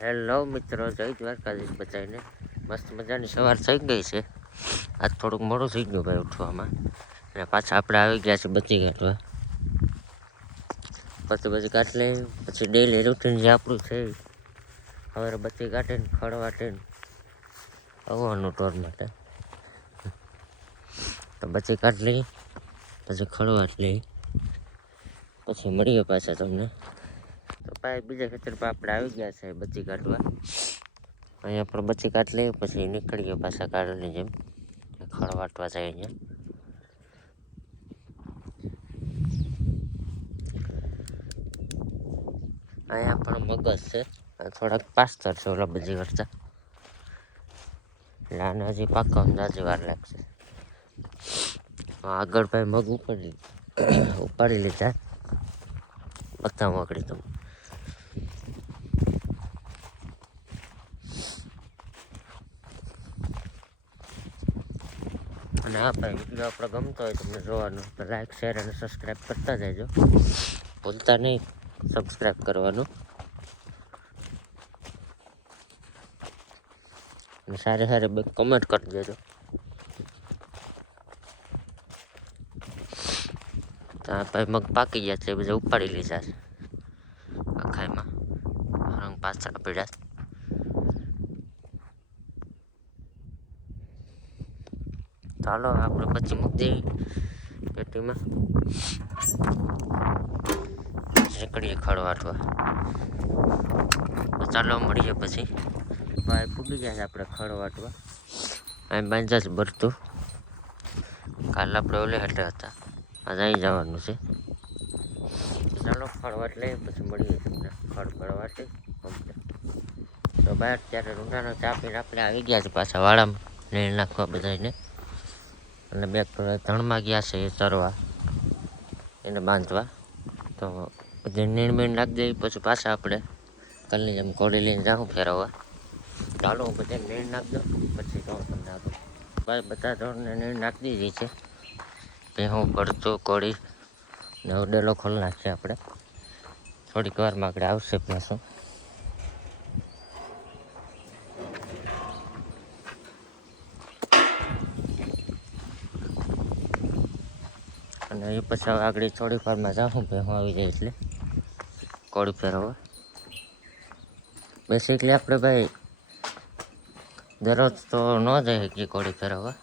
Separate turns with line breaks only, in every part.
Hello મિત્રો. જય દ્વારકાધીશ બધાને મસ્ત મજાની સવાર થઈ ગઈ છે. આજ થોડુંક મોડું થઈ ગયું ભાઈ ઉઠવામાં. અને પાછા આપણે આવી ગયા છે બચી કાઢવા પછી બચી કાઢ લઈ પછી ડેલી રૂટીન જે આપણું છે હવે બચી કાઢીને ખડવાટીને આવવાનું ટોર માટે. તો બચી કાઢ લઈ, પછી ખડવાટ લઈ, પછી મળીએ પાછા તમને. તો પાય બીજા ખેતર પર આપણે આવી ગયા છે બચી કાઢવા. અહીંયા પણ બચી કાઢ લઈએ, પછી નીકળીએ પાછા કાઢવાની જેમ. ખળ વાટવા જાય અહીંયા. અહીંયા પણ મગજ છે. થોડાક પાસ્તર છે ઓલા બધી કરતા. એટલે આને હજી પાકા અંદાજે વાર લાગશે. આગળ ભાઈ મગ ઉપાડી ઉપાડી લીધા. બતા મોકલી તમે અને હા ભાઈ વીડિયો આપણો ગમતો હોય તમને જોવાનું. તો લાઈક શેર અને સબસ્ક્રાઈબ કરતા જજો. ભૂલતા નહીં સબસ્ક્રાઈબ કરવાનું. અને સારી સારી બે કમેન્ટ કરી દેજો. તો આ ભાઈ મગ પાકી ગયા છે બધા ઉપાડી લીધા છે. આખાઈમાં રંગ પાછળ પડ્યા. ચાલો આપણે પછી મૂકી દઈએ પેટીમાં નીકળીએ ખડ વાટવા તો ચાલો મળીએ પછી ભાઈ ફૂગી ગયા છે આપણે ખડવાટવા અહીં બાંધા જ ભરતું કાલ આપણે ઓલે હેઠળ હતા આજે અહીં જવાનું છે ચાલો ખડવાટ લઈએ પછી મળીએ તમને ખડ ખડવાટે તો ભાઈ અત્યારે રૂંઢાનો ચા પીને આપણે આવી ગયા છે પાછા વાળામાં નીણ નાખવા બધાને અને બે ધણમાં ગયા છે એ ચરવા, એને બાંધવા. તો પછી નીણ મીણ નાખી દઈએ, પછી પાછા આપણે કાલની જેમ કોડી લઈને જાઉં ફેરવવા. ચાલો હું બધા નીણ નાખી દઉં, પછી કહું તમને આગળ. ભાઈ, બધા ધોરણને નીણ નાખી દીધી છે. ભેહું ભરતું કોળી ને ઉડેલો ખોલી નાખીએ આપણે. થોડીક વારમાં આગળ આવશે પાછું. અને એ પછી હવે આગળ ચોડી વારમાં જાઉં ભેહું આવી જાય એટલે. કોળી ફેરવવા બેસિકલી આપણે ભાઈ દરરોજ તો ન જાય શકીએ કોળી ફેરવવા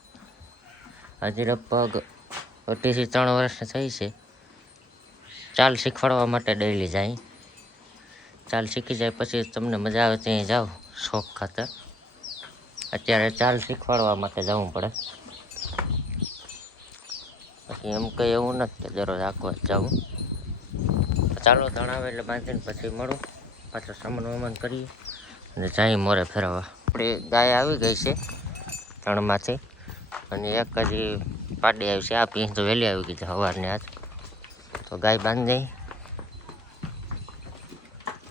હજી લગભગ અઢીથી ત્રણ વર્ષ થઈ છે. ચાલ શીખવાડવા માટે ડેલી જાય. ચાલ શીખી જાય પછી તમને મજા આવે ત્યાં જાઓ, શોખ ખાતર. અત્યારે ચાલ શીખવાડવા માટે જવું પડે. એમ કંઈ એવું નથી કે દરરોજ આખો જ જવું ચાલો ધણાવે એટલે બાંધીને પછી મળું. પાછો સામાન વામાન કરીએ અને જાય મોરે ફેરવવા. આપણી ગાય આવી ગઈ છે ત્રણમાંથી અને એક હજી પાડી આવી છે. આ પીંછ તો વહેલી આવી ગઈ છે સવારની આજ. તો ગાય બાંધી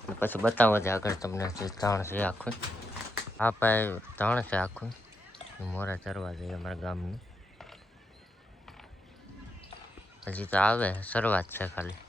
અને પછી બતાવો છે આગળ તમને જે ત્રણ છે આખું. આ ભાઈ ત્રણ છે આખું. મોરા ચરવા જઈએ અમારા ગામનું. હજી તો આવે શરૂઆત છે ખાલી.